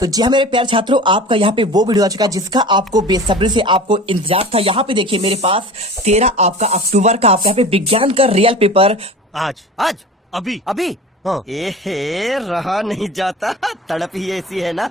तो जी हाँ मेरे प्यारे छात्रों, आपका यहाँ पे वो वीडियो आ चुका जिसका आपको बेसब्री से आपको इंतजार था। यहाँ पे देखिए मेरे पास 13 आपका अक्टूबर का आपका यहाँ पे विज्ञान का रियल पेपर आज आज अभी अभी हाँ। एहे रहा नहीं जाता, तड़प ही ऐसी है ना।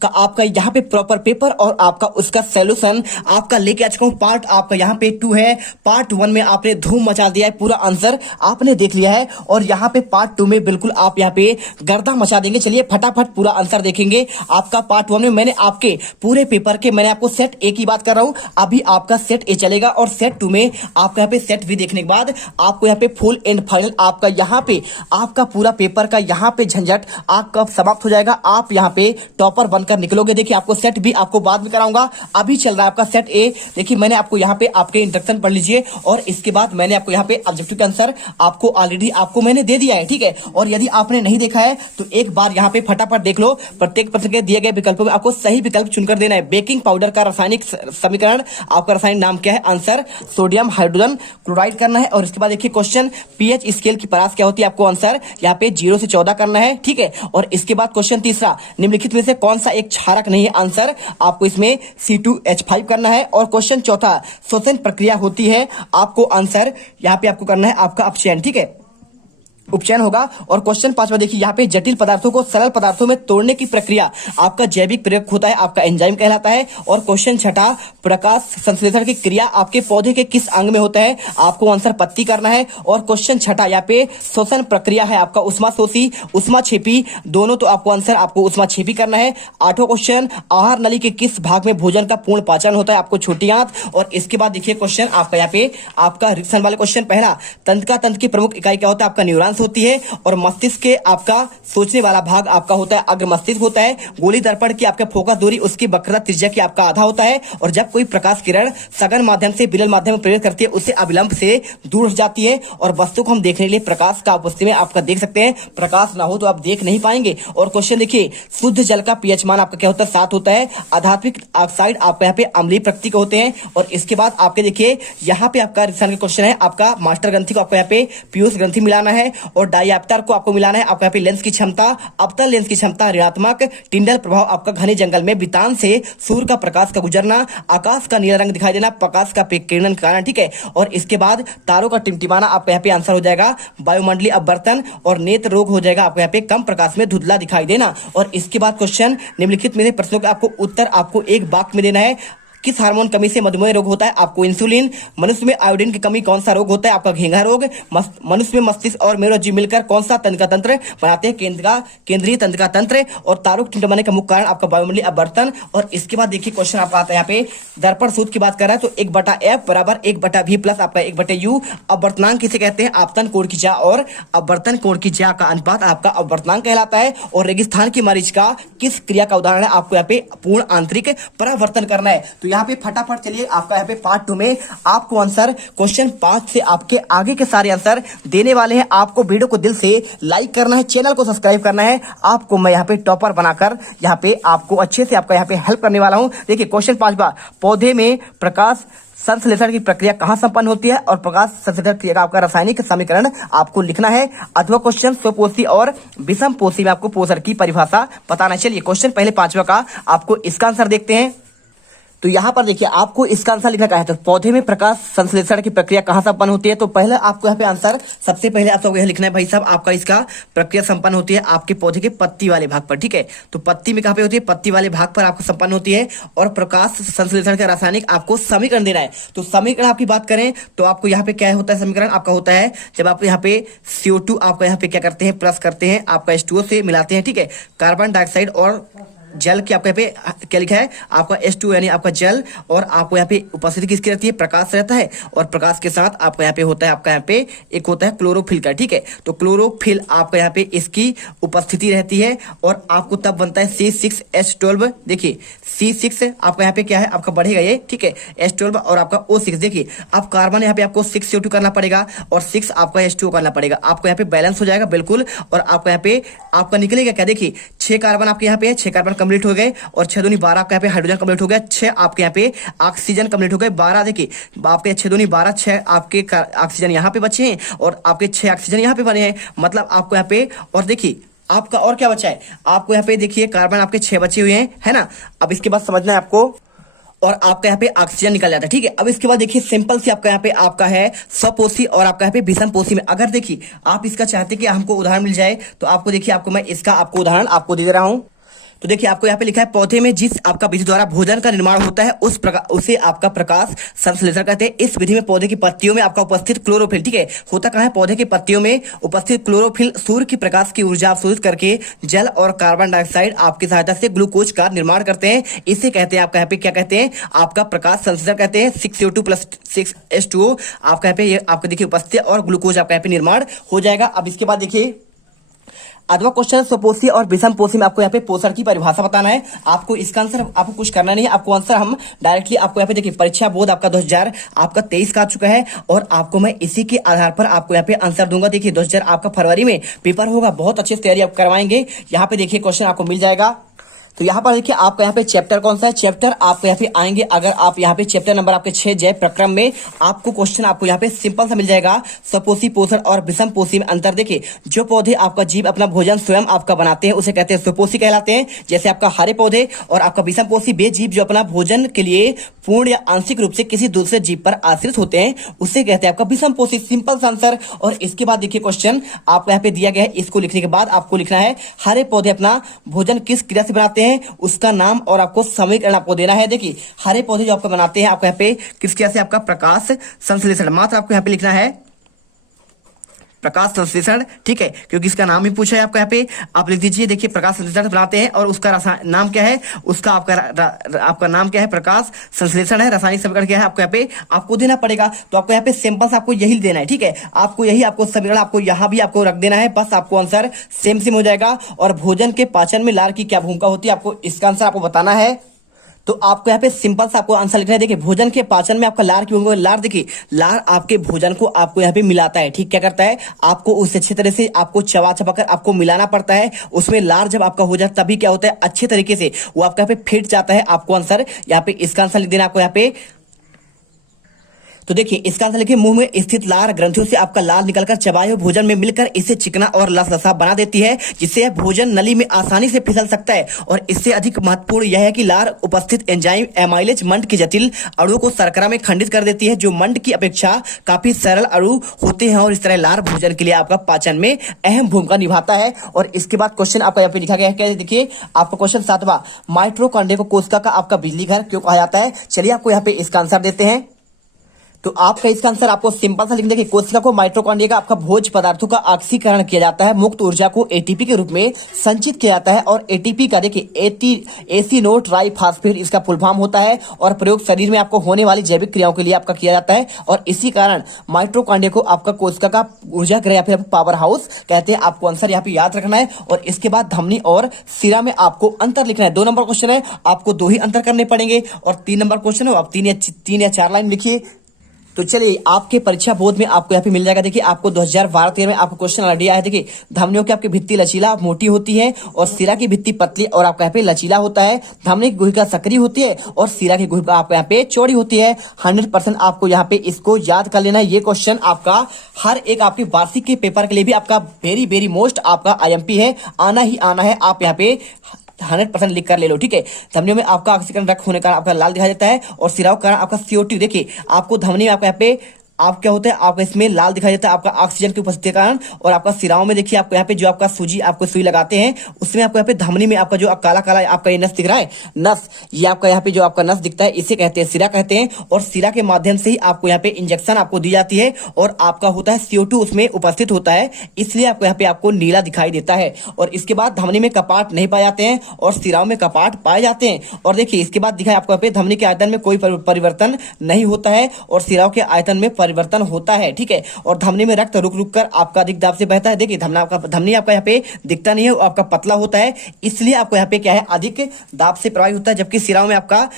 का आपका यहाँ पे प्रॉपर पेपर और आपका उसका सोल्यूशन आपका लेके आ चुका हूँ। पार्ट आपका यहाँ पे 2 है। पार्ट 1 में आपने धूम मचा दिया है, पूरा आंसर आपने देख लिया है और यहाँ पे पार्ट 2 में बिल्कुल आप यहाँ पे गर्दा मचा देंगे। चलिए फटाफट पूरा आंसर देखेंगे। आपका पार्ट 1 में मैंने आपके पूरे पेपर के मैंने आपको सेट ए की बात कर रहा हूँ, अभी आपका सेट ए चलेगा और सेट 2 में आपका यहाँ पे सेट बी देखने के बाद आपको यहाँ पे फुल एंड फाइनल आपका यहाँ पे आपका पूरा पेपर का यहाँ पे झंझट आपका समाप्त हो जाएगा। आप यहाँ पे टॉपर बनकर निकलोगे। देखिए आपको सेट बी आपको बाद में कराऊंगा, अभी चल रहा है आपका सेट ए। देखिए मैंने आपको यहाँ पे आपके इंस्ट्रक्शन पढ़ लीजिए और इसके बाद मैंने आपको यहाँ पे ऑब्जेक्टिव का आंसर आपको ऑलरेडी आपको मैंने दे दिया है, ठीक है। और यदि आपने नहीं देखा है तो एक बार यहाँ पे फटाफट देख लो। प्रत्येक प्रश्न के दिए गए विकल्पों में आपको सही विकल्प चुनकर देना है। बेकिंग पाउडर का रासायनिक समीकरण, आपका रासायनिक नाम क्या है? आंसर सोडियम हाइड्रोजन क्लोराइड करना है। और इसके बाद देखिए क्वेश्चन पीएच स्केल की परास क्या होती है? आपको आंसर यहाँ पे 0 से 14 करना है, ठीक है। और इसके बाद क्वेश्चन तीसरा, निम्नलिखित में से कौन सा एक क्षारक नहीं है? आंसर आपको इसमें C2H5 करना है। और क्वेश्चन चौथा, श्वसन प्रक्रिया होती है, आपको आंसर यहाँ पे आपको करना है आपका अपचयन, ठीक है, उपचयन होगा। और क्वेश्चन 5वां देखिए यहाँ पे जटिल पदार्थों को सरल पदार्थों में तोड़ने की प्रक्रिया आपका जैविक प्रयोग होता है, आपका एंजाइम कहलाता है। और क्वेश्चन छठा, प्रकाश संश्लेषण की क्रिया आपके पौधे के किस अंग में होता है? आपको आंसर पत्ती करना है। और क्वेश्चन छठा यहाँ पे श्वसन प्रक्रिया है आपका उष्माशोषी उष्माक्षेपी, दोनों, तो आपको आंसर आपको उष्माक्षेपी करना है। 8वां क्वेश्चन, आहार नली के किस भाग में भोजन का पूर्ण पाचन होता है? आपको छोटी आंत। और इसके बाद देखिए क्वेश्चन आपका यहाँ पे आपका रिक्शन वाले क्वेश्चन, पहला, तंत्रिका तंत्र की प्रमुख इकाई क्या होता है? आपका न्यूरॉन्स होती है। और मस्तिष्क के आपका सोचने वाला भाग आपका होता है अग्र मस्तिष्क होता है। गोली दर्पण की आपका फोकस दूरी उसकी वक्रता त्रिज्या की आपका आधा होता है। और जब कोई प्रकाश किरण सघन माध्यम से विरल माध्यम में प्रवेश करती है उससे अविलंब से दूर हट जाती है। और वस्तु को हम देखने के लिए प्रकाश का उपस्थिति में आपका देख सकते हैं, प्रकाश ना हो तो आप देख नहीं पाएंगे। और क्वेश्चन देखिए, शुद्ध जल का पीएच मान आपका क्या होता है? 7 होता है। आधात्मिक ऑक्साइड आपका यहाँ पे अम्लीय प्रकृति के होते हैं। और इसके बाद आपके देखिए यहाँ पे आपका क्वेश्चन है, आपका मास्टर ग्रंथि को आपको यहाँ पे पीयूष ग्रंथि मिलाना है। और डायप्टर को आपको मिलाना है आपको यहाँ पे लेंस की क्षमता, अवतल लेंस की क्षमता ऋणात्मक, टिंडल प्रभाव आपका घने जंगल में वितान से सूर्य का प्रकाश का गुजरना, आकाश का नीला रंग दिखाई देना प्रकाश का किरण के कारण, ठीक है। और इसके बाद तारों का टिमटिमाना आपका यहाँ पे आंसर हो जाएगा वायुमंडलीय अपवर्तन। और नेत्र रोग हो जाएगा आपको यहाँ पे कम प्रकाश में धुंधला दिखाई देना। और इसके बाद क्वेश्चन, निम्नलिखित में से प्रश्नों का आपको उत्तर आपको एक वाक्य में देना है। किस हार्मोन कमी से मधुमेह रोग होता है? आपको इंसुलिन। मनुष्य में आयोडीन की कमी कौन सा रोग होता है? आपका घेंघा रोग। मनुष्य में मस्तिष्क और मेरुरज्जु मिलकर कौन सा तंत्रिका तंत्र बनाते हैं? केंद्रीय तंत्रिका तंत्र। और तारों के टिमटिमाने का मुख्य कारण आपका वायुमंडलीय अपवर्तन। और इसके बाद देखिए क्वेश्चन आपका आता है यहाँ पे दर्पण सूत्र की बात कर रहा है, तो 1/f बराबर 1/v प्लस आपका 1/u। अपवर्तनांक किसे कहते हैं? आपतन कोण की ज्या और अपवर्तन कोण की ज्या का अनुपात आपका अपवर्तनांक कहलाता है। और रेगिस्तान की मरीचिका किस क्रिया का उदाहरण है? आपको यहाँ पे पूर्ण आंतरिक परावर्तन करना है। तो यहाँ पे फटाफट चलिए आपका यहाँ पे पार्ट 2 में आपको आंसर क्वेश्चन 5 से आपके आगे के सारे आंसर देने वाले हैं। आपको वीडियो को दिल से लाइक करना है, चैनल को सब्सक्राइब करना है। आपको मैं यहाँ पे टॉपर बनाकर यहाँ पे आपको अच्छे से आपका यहाँ पे हेल्प करने वाला हूँ। देखिए क्वेश्चन 5वां, पौधे में प्रकाश संश्लेषण की प्रक्रिया कहां संपन्न होती है? और प्रकाश संश्लेषण क्रिया का आपका रासायनिक समीकरण आपको लिखना है। अथवा क्वेश्चन स्वपोषी और विषम पोषी में आपको पोषण की परिभाषा बताना है। चलिए क्वेश्चन पहले 5वां का आपको इसका आंसर देखते हैं। तो यहाँ पर देखिए आपको इसका आंसर लिखना क्या है, तो पौधे में प्रकाश संश्लेषण की प्रक्रिया कहाँ संपन्न होती है? तो पहले आपको यहाँ पे आंसर सबसे पहले आपको यह लिखना है भाई साहब, आपका इसका प्रक्रिया संपन्न होती है आपके पौधे के पत्ती वाले भाग पर, ठीक है। तो पत्ती में कहाँ पे होती है? पत्ती वाले भाग पर आपको संपन्न होती है। और प्रकाश संश्लेषण का रासायनिक आपको समीकरण देना है। तो समीकरण आपकी बात करें तो आपको यहाँ पे क्या होता है? समीकरण आपका होता है जब आप यहाँ पे CO2 आपका यहाँ पे क्या करते हैं? प्लस करते हैं, आपका H2O से मिलाते हैं, ठीक है। कार्बन डाइऑक्साइड और जल की आपको यहाँ पे क्या लिखा है? आपका H2 यानी आपका जल। और आपको यहाँ पे उपस्थिति किसकी रहती है? प्रकाश रहता है। और प्रकाश के साथ आपका यहाँ पे होता है आपका यहाँ पे एक होता है क्लोरोफिल का, ठीक है। तो क्लोरोफिल आपका यहाँ पे इसकी उपस्थिति रहती है। और आपको तब बनता है C6H12। देखिए C6 आपका यहाँ पे क्या है? आपका बढ़ेगा ये, ठीक है, H12 और आपका O6। देखिए अब कार्बन यहाँ पे आपको 6CO2 करना पड़ेगा और 6 आपका H2O करना पड़ेगा। आपको यहाँ पे बैलेंस हो जाएगा बिल्कुल। और आपको यहाँ पे आपका निकलेगा क्या? देखिए 6 कार्बन आपके यहाँ पे है, 6 कार्बन कंप्लीट हो गए। और 6 दूनी 12 आपके यहाँ पे हाइड्रोजन कंप्लीट हो गया। 6 आपके यहाँ पे ऑक्सीजन कंप्लीट हो गए। 12 देखिए आपके 6 दूनी 12, 6 आपके ऑक्सीजन यहाँ पे बचे हैं और आपके 6 ऑक्सीजन यहाँ पे बने हैं। मतलब आपको यहाँ पे, और देखिए आपका और क्या बचा है, आपको यहाँ पे देखिए कार्बन आपके 6 बचे हुए हैं, है ना। अब इसके बाद समझना है आपको, और आपका यहाँ पे ऑक्सीजन निकल जाता है, ठीक है। अब इसके बाद देखिए सिंपल सी आपका यहाँ पे आपका है स्वपोषी और आपका यहाँ पे विषम पोषी में अगर देखिए आप इसका चाहते कि हमको उदाहरण मिल जाए तो आपको देखिए आपको मैं इसका आपको उदाहरण आपको दे रहा हूं। तो देखिए आपको यहाँ पे लिखा है पौधे में जिस आपका विधि द्वारा भोजन का निर्माण होता है उस प्रकार उसे आपका प्रकाश संश्लेषण कहते हैं। इस विधि में पौधे की पत्तियों में आपका उपस्थित क्लोरोफिल, ठीक है, होता कहाँ है, पौधे की पत्तियों में उपस्थित क्लोरोफिल सूर्य की प्रकाश की ऊर्जा अवशोषित करके जल और कार्बन डाइऑक्साइड आपकी सहायता से ग्लूकोज का निर्माण करते हैं। इसे कहते हैं आपका यहाँ पे क्या कहते हैं, आपका प्रकाश संश्लेषण कहते हैं। 6CO2 + 6H2O आपका यहाँ पे ये आपका देखिए उपस्थित और ग्लूकोज आपका यहाँ पे निर्माण हो जाएगा। अब इसके बाद देखिए अगला क्वेश्चन स्वपोषी और विषम पोषी में आपको यहाँ पे पोषण की परिभाषा बताना है। आपको इसका आंसर आपको कुछ करना नहीं है, आपको आंसर हम डायरेक्टली आपको यहाँ पे देखिए परीक्षा बोर्ड आपका 2023 का आ चुका है और आपको मैं इसी के आधार पर आपको यहाँ पे आंसर दूंगा। देखिए 2000 आपका फरवरी में पेपर होगा, बहुत अच्छे से तैयारी आप करवाएंगे। यहाँ पे देखिए क्वेश्चन आपको मिल जाएगा। तो यहाँ पर देखिए आपका यहाँ पे चैप्टर कौन सा है, चैप्टर आपको यहाँ पे आएंगे अगर आप यहाँ पे चैप्टर नंबर आपके 6 जैव प्रक्रम में आपको क्वेश्चन आपको यहाँ पे सिंपल सा मिल जाएगा। स्वपोषी पोषण और विषम पोषी में अंतर देखिए, जो पौधे आपका जीव अपना भोजन स्वयं आपका बनाते हैं उसे कहते हैं स्वपोषी कहलाते हैं, जैसे आपका हरे पौधे, और आपका विषम पोषी वे जीव जो अपना भोजन के लिए पूर्ण या आंशिक रूप से किसी दूसरे जीव पर आश्रित होते हैं उसे कहते हैं आपका विषम पोषी। सिंपल सा आंसर। और इसके बाद देखिए क्वेश्चन आपको यहाँ पे दिया गया है, इसको लिखने के बाद आपको लिखना है हरे पौधे अपना भोजन किस क्रिया से बनाते हैं उसका नाम और आपको समीकरण आपको देना है। देखिए हरे पौधे जो आपको बनाते हैं आपको यहाँ पे किस क्रिया से, आपका प्रकाश संश्लेषण, मात्र आपको यहाँ पे लिखना है प्रकाश संश्लेषण, ठीक है, क्योंकि इसका नाम ही पूछा है आपको यहाँ पे आप लिख दीजिए। देखिए प्रकाश संश्लेषण बनाते हैं और उसका नाम क्या है, उसका आपका नाम क्या है, प्रकाश संश्लेषण है। रासायनिक समीकरण क्या है आपको यहाँ पे आपको देना पड़ेगा। तो आपको यहाँ पे सिंपल से आपको यही देना है, ठीक है, आपको यही आपको समीकरण आपको यहाँ भी आपको रख देना है, बस आपको आंसर सेम हो जाएगा। और भोजन के पाचन में लार की क्या भूमिका होती है आपको इसका आंसर आपको बताना है। तो आपको यहाँ पे सिंपल सा आपको आंसर लिखना है। देखिए भोजन के पाचन में आपका लार क्यों होगा, लार देखिए लार आपके भोजन को आपको यहाँ पे मिलाता है, ठीक, क्या करता है, आपको उस अच्छे तरह से आपको चबा कर आपको मिलाना पड़ता है। उसमें लार जब आपका हो जाता है तभी क्या होता है, अच्छे तरीके से वो आपका यहाँ पे फिट जाता है। आपको आंसर यहाँ पे इसका आंसर लिख देना आपको यहाँ पे। तो देखिए इसका आंसर लिखिए, मुंह में स्थित लार ग्रंथियों से आपका लार निकलकर चबाए हुए भोजन में मिलकर इसे चिकना और लसलसा बना देती है, जिससे यह भोजन नली में आसानी से फिसल सकता है। और इससे अधिक महत्वपूर्ण यह है कि लार उपस्थित एंजाइम एमाइलेज मंड के जटिल अणुओं को शर्करा में खंडित कर देती है, जो मंड की अपेक्षा काफी सरल अणु होते हैं। और इस तरह लार भोजन के लिए आपका पाचन में अहम भूमिका निभाता है। और इसके बाद क्वेश्चन आपका यहाँ पे लिखा गया है, क्या देखिए आपका क्वेश्चन 7वां, माइटोकॉन्ड्रिया को कोशिका का आपका बिजली घर क्यों कहा जाता है। चलिए आपको यहाँ पे इसका आंसर देते हैं। तो आपका इसका आंसर आपको सिंपल सा लिखना है कि कोशिका को माइटोकॉन्ड्रिया का आपका भोज्य पदार्थों का ऑक्सीकरण किया जाता है, मुक्त ऊर्जा को एटीपी के रूप में संचित किया जाता है। और एटीपी का देखिए एसिनो ट्राइफॉस्फेट इसका फुल फॉर्म होता है और प्रयोग शरीर में आपको होने वाली जैविक क्रियाओं के लिए आपका किया जाता है। और इसी कारण माइटोकॉन्ड्रिया को आपका कोशिका का ऊर्जा गृह या फिर पावर हाउस कहते हैं। आपको आंसर यहाँ पे याद रखना है। और इसके बाद धमनी और सिरा में आपको अंतर लिखना है। 2 नंबर क्वेश्चन है, आपको 2 ही अंतर करने पड़ेंगे। और 3 नंबर क्वेश्चन है, आप 3 या 4 लाइन लिखिए। तो चलिए आपके परीक्षा बोर्ड में आपको यहाँ पे मिल जाएगा। देखिए आपको 2012-13 में आपको क्वेश्चन ऑलरेडी आया है। देखिए धमनियों की आपकी भित्ति लचीला मोटी होती है और सिरा की भित्ति पतली और आपका यहाँ पे लचीला होता है। धमनी की गुहिका सक्रिय होती है और सिरा की गुहिका आपको यहाँ पे चौड़ी होती है। 100% आपको यहाँ पे इसको याद कर लेना है। ये क्वेश्चन आपका हर एक आपके वार्षिक के पेपर के लिए भी आपका वेरी मोस्ट आपका IMP है, आना ही आना है। आप यहाँ पे 100% लिख कर ले लो, ठीक है। धमनियों में आपका ऑक्सीकरण रक्त होने का आपका लाल दिखाई देता है और सिराओं का आपका CO2 देखिए आपको धमनी में आपका यहाँ पे आप क्या होता है आपका इसमें लाल दिखाई देता है आपका ऑक्सीजन की उपस्थिति के कारण। और आपका सिराओं में देखिए आपको यहाँ पे जो आपका सुई लगाते हैं उसमें आपको यहाँ पे धमनी में आपका जो काला आपका ये नस दिख रहा है, नस, ये आपका यहाँ पे जो आपका नस दिखता है इसे कहते हैं सिरा कहते हैं। और सिरा के माध्यम से ही आपको यहाँ पे इंजेक्शन आपको दी जाती है और आपका होता है CO2 उसमें उपस्थित होता है, इसलिए आपको यहाँ पे आपको नीला दिखाई देता है। और इसके बाद धमनी में कपाट नहीं पाए जाते हैं और सिराओं में कपाट पाए जाते हैं। और देखिए इसके बाद दिखाया आपको यहाँ पे धमनी के आयतन में कोई परिवर्तन नहीं होता है और सिराओं के आयतन में परिवर्तन होता है, ठीक है। और धमनी में रक्त रुक कर आपका अधिक दाब से बहता है। देखिए धमनी आपका यहाँ पे दिखता नहीं है, आपका पतला होता है, इसलिए आपको यहाँ पे क्या है अधिक दाब से प्रवाहित होता है, जबकि सिराओं में आपका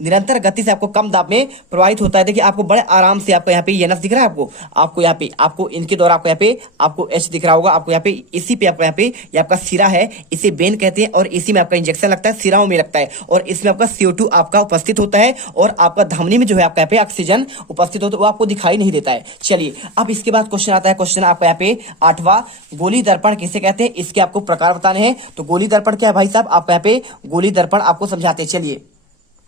निरंतर गति से आपको कम दाब में प्रवाहित होता है। देखिए आपको बड़े आराम से आपको यहाँ पे ये नस दिख रहा है, आपको यहाँ पे आपको इनके द्वारा आपको यहाँ पे आपको एच दिख रहा होगा, आपको यहाँ पे इसी पे आपको यहाँ पे ये आपका सिरा है, इसे बेन कहते हैं और इसी में आपका इंजेक्शन लगता है, सिराओं में लगता है और इसमें आपका CO2 आपका उपस्थित होता है और आपका धमनी में जो है आपका यहाँ पे ऑक्सीजन उपस्थित होता है, वो आपको दिखाई नहीं देता है। चलिए अब इसके बाद क्वेश्चन आता है, क्वेश्चन आपका यहाँ पे 8वां, गोली दर्पण किसे कहते हैं, इसके आपको प्रकार बताने हैं। तो गोली दर्पण क्या है भाई साहब, आपको यहाँ पे गोली दर्पण आपको समझाते हैं। चलिए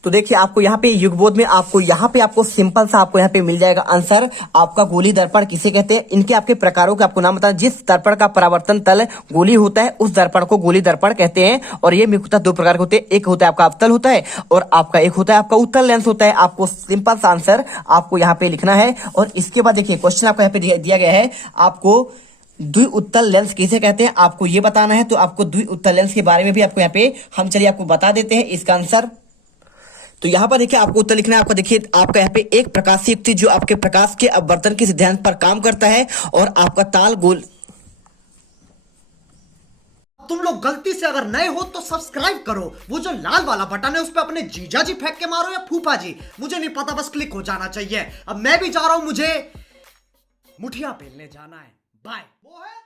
तो देखिए आपको यहाँ पे युगबोध में आपको यहाँ पे आपको सिंपल सा आपको यहाँ पे मिल जाएगा आंसर। आपका गोली दर्पण किसे कहते हैं, इनके आपके प्रकारों के आपको नाम बताना। जिस दर्पण का परावर्तन तल गोली होता है उस दर्पण को गोली दर्पण कहते हैं और ये मुख्यतः दो प्रकार के होते हैं, एक होता है आपका अवतल होता है और आपका एक होता है आपका उत्तल लेंस होता है। आपको सिंपल सा आंसर आपको यहाँ पे लिखना है। और इसके बाद देखिए क्वेश्चन आपको यहाँ पे दिया गया है, आपको द्विउत्तल लेंस किसे कहते हैं, आपको ये बताना है। तो आपको द्विउत्तल लेंस के बारे में भी आपको यहाँ पे हम चलिए आपको बता देते हैं इसका आंसर। तो यहाँ पर देखिए आपको उत्तर लिखना है। आपका देखिए आपका यहाँ पे एक प्रकाशीय युक्ति जो आपके प्रकाश के अपवर्तन के सिद्धांत पर काम करता है और आपका ताल गोल। तुम लोग गलती से अगर नए हो तो सब्सक्राइब करो, वो जो लाल वाला बटन है उस पर अपने जीजा जी फेंक के मारो या फूफा जी, मुझे नहीं पता, बस क्लिक हो जाना चाहिए। अब मैं भी जा रहा हूं, मुझे मुठिया पेलने जाना है। बाय। वो है